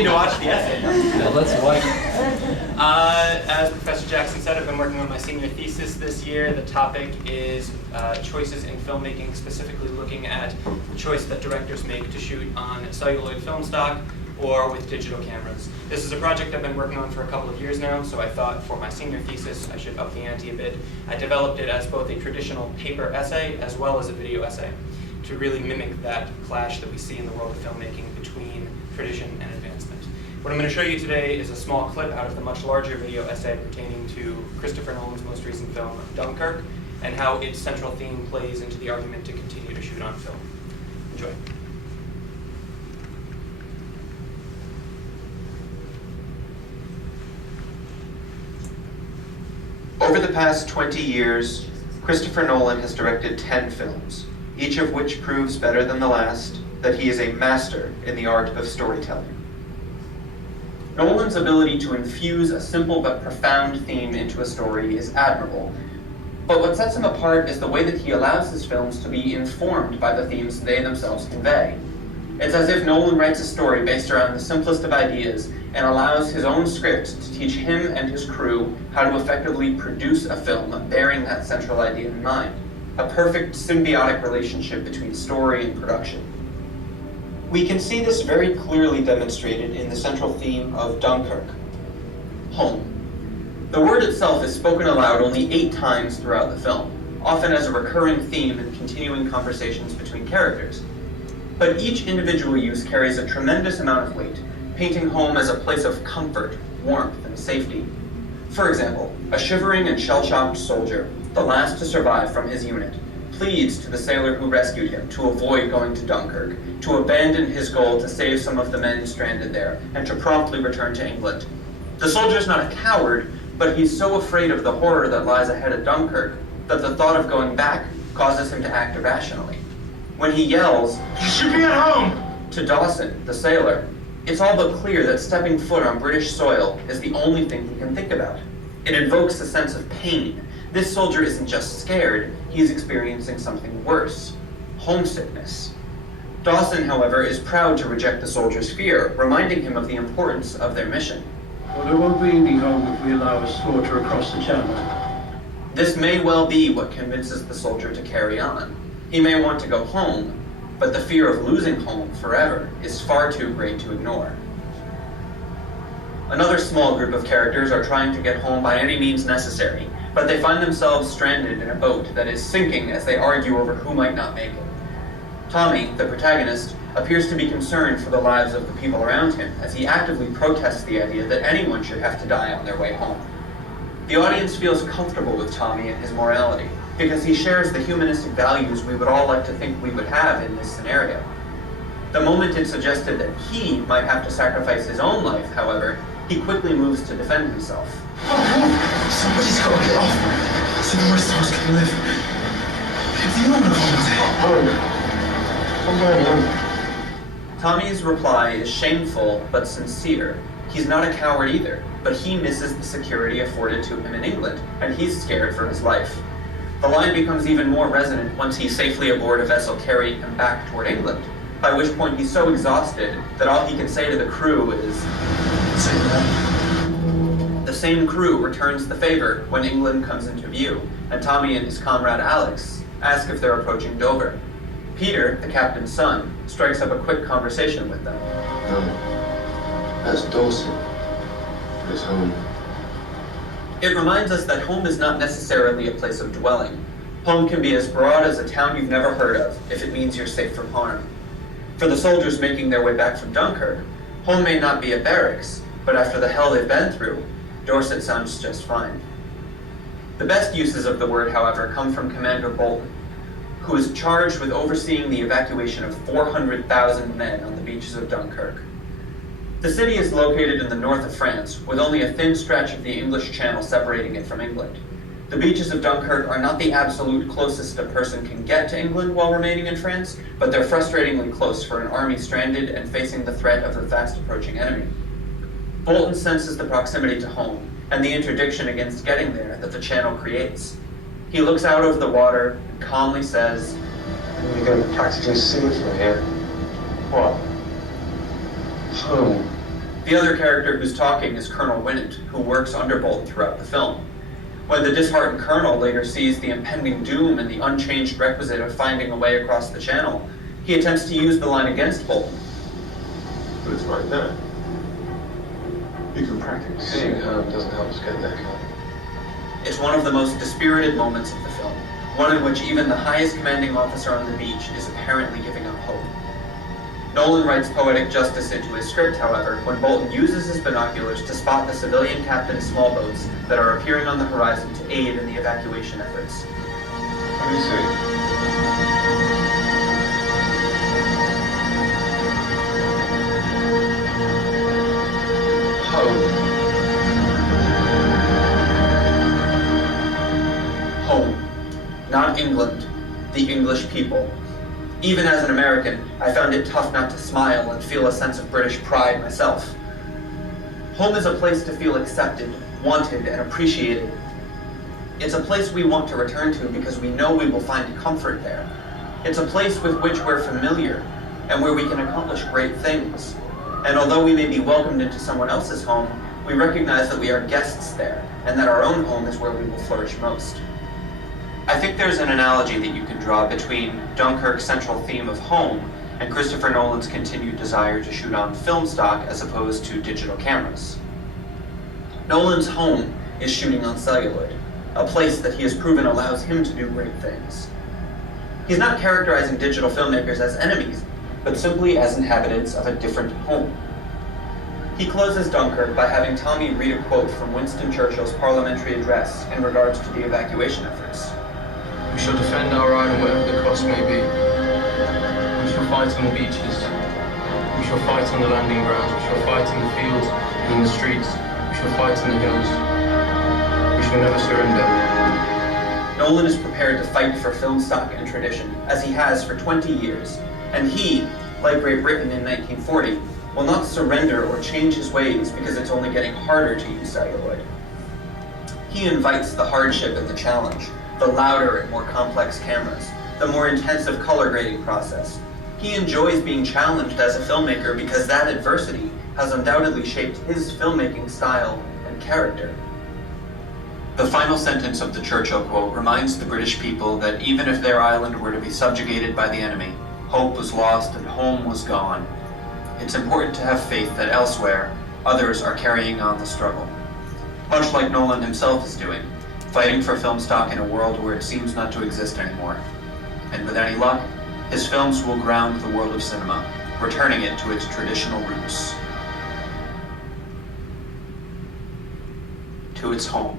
need to watch the essay. Now let's watch. As Professor Jackson said, I've been working on my senior thesis this year. The topic is choices in filmmaking, specifically looking at the choice that directors make to shoot on celluloid film stock or with digital cameras. This is a project I've been working on for a couple of years now, so I thought for my senior thesis I should up the ante a bit. I developed it as both a traditional paper essay as well as a video essay to really mimic that clash that we see in the world of filmmaking between tradition and advancement. What I'm going to show you today is a small clip out of the much larger video essay pertaining to Christopher Nolan's most recent film, Dunkirk, and how its central theme plays into the argument to continue to shoot on film. Enjoy. Over the past 20 years, Christopher Nolan has directed 10 films, each of which proves better than the last that he is a master in the art of storytelling. Nolan's ability to infuse a simple but profound theme into a story is admirable, but what sets him apart is the way that he allows his films to be informed by the themes they themselves convey. It's as if Nolan writes a story based around the simplest of ideas and allows his own script to teach him and his crew how to effectively produce a film bearing that central idea in mind, a perfect symbiotic relationship between story and production. We can see this very clearly demonstrated in the central theme of Dunkirk, home. The word itself is spoken aloud only 8 times throughout the film, often as a recurring theme in continuing conversations between characters. But each individual use carries a tremendous amount of weight, painting home as a place of comfort, warmth, and safety. For example, a shivering and shell-shocked soldier, the last to survive from his unit, pleads to the sailor who rescued him to avoid going to Dunkirk, to abandon his goal to save some of the men stranded there, and to promptly return to England. The soldier's not a coward, but he's so afraid of the horror that lies ahead at Dunkirk that the thought of going back causes him to act irrationally. When he yells, "You should be at home!" to Dawson, the sailor, it's all but clear that stepping foot on British soil is the only thing he can think about. It invokes a sense of pain. This soldier isn't just scared, he's experiencing something worse, homesickness. Dawson, however, is proud to reject the soldier's fear, reminding him of the importance of their mission. Well, there won't be any home if we allow a slaughter across the channel. This may well be what convinces the soldier to carry on. He may want to go home, but the fear of losing home forever is far too great to ignore. Another small group of characters are trying to get home by any means necessary, but they find themselves stranded in a boat that is sinking as they argue over who might not make it. Tommy, the protagonist, appears to be concerned for the lives of the people around him as he actively protests the idea that anyone should have to die on their way home. The audience feels comfortable with Tommy and his morality, because he shares the humanistic values we would all like to think we would have in this scenario. The moment it suggested that he might have to sacrifice his own life, however, he quickly moves to defend himself. Somebody's got to get off. So the rest of us can live. If you know I'm home. Tommy's reply is shameful but sincere. He's not a coward either, but he misses the security afforded to him in England, and he's scared for his life. The line becomes even more resonant once he's safely aboard a vessel carrying him back toward England, by which point he's so exhausted that all he can say to the crew is, "Say that." The same crew returns the favor when England comes into view, and Tommy and his comrade Alex ask if they're approaching Dover. Peter, the captain's son, strikes up a quick conversation with them. That's Dawson. His home. It reminds us that home is not necessarily a place of dwelling. Home can be as broad as a town you've never heard of, if it means you're safe from harm. For the soldiers making their way back from Dunkirk, home may not be a barracks, but after the hell they've been through, Dorset sounds just fine. The best uses of the word, however, come from Commander Bolton, who is charged with overseeing the evacuation of 400,000 men on the beaches of Dunkirk. The city is located in the north of France, with only a thin stretch of the English Channel separating it from England. The beaches of Dunkirk are not the absolute closest a person can get to England while remaining in France, but they're frustratingly close for an army stranded and facing the threat of a fast approaching enemy. Bolton senses the proximity to home, and the interdiction against getting there that the Channel creates. He looks out over the water and calmly says, You're going to practically sing from here. What? Home. The other character who's talking is Colonel Winnett, who works under Bolton throughout the film. When the disheartened colonel later sees the impending doom and the unchanged requisite of finding a way across the channel, he attempts to use the line against Bolton. But it's right there. You can practice. Seeing harm doesn't help us get there, can it? It's one of the most dispirited moments of the film, one in which even the highest commanding officer on the beach is apparently giving up hope. Nolan writes poetic justice into his script, however, when Bolton uses his binoculars to spot the civilian captain's small boats that are appearing on the horizon to aid in the evacuation efforts. What do you see? Home. Home. Not England. The English people. Even as an American, I found it tough not to smile and feel a sense of British pride myself. Home is a place to feel accepted, wanted, and appreciated. It's a place we want to return to because we know we will find comfort there. It's a place with which we're familiar and where we can accomplish great things. And although we may be welcomed into someone else's home, we recognize that we are guests there and that our own home is where we will flourish most. I think there's an analogy that you can draw between Dunkirk's central theme of home and Christopher Nolan's continued desire to shoot on film stock as opposed to digital cameras. Nolan's home is shooting on celluloid, a place that he has proven allows him to do great things. He's not characterizing digital filmmakers as enemies, but simply as inhabitants of a different home. He closes Dunkirk by having Tommy read a quote from Winston Churchill's parliamentary address in regards to the evacuation efforts. We shall defend our island whatever the cost may be. We shall fight on the beaches. We shall fight on the landing grounds. We shall fight in the fields and in the streets. We shall fight in the hills. We shall never surrender. Nolan is prepared to fight for film stock and tradition, as he has for 20 years, and he, like Great Britain in 1940, will not surrender or change his ways because it's only getting harder to use celluloid. He invites the hardship and the challenge, the louder and more complex cameras, the more intensive color grading process. He enjoys being challenged as a filmmaker because that adversity has undoubtedly shaped his filmmaking style and character. The final sentence of the Churchill quote reminds the British people that even if their island were to be subjugated by the enemy, hope was lost and home was gone. It's important to have faith that elsewhere, others are carrying on the struggle. Much like Nolan himself is doing, fighting for film stock in a world where it seems not to exist anymore. And with any luck, his films will ground the world of cinema, returning it to its traditional roots, to its home.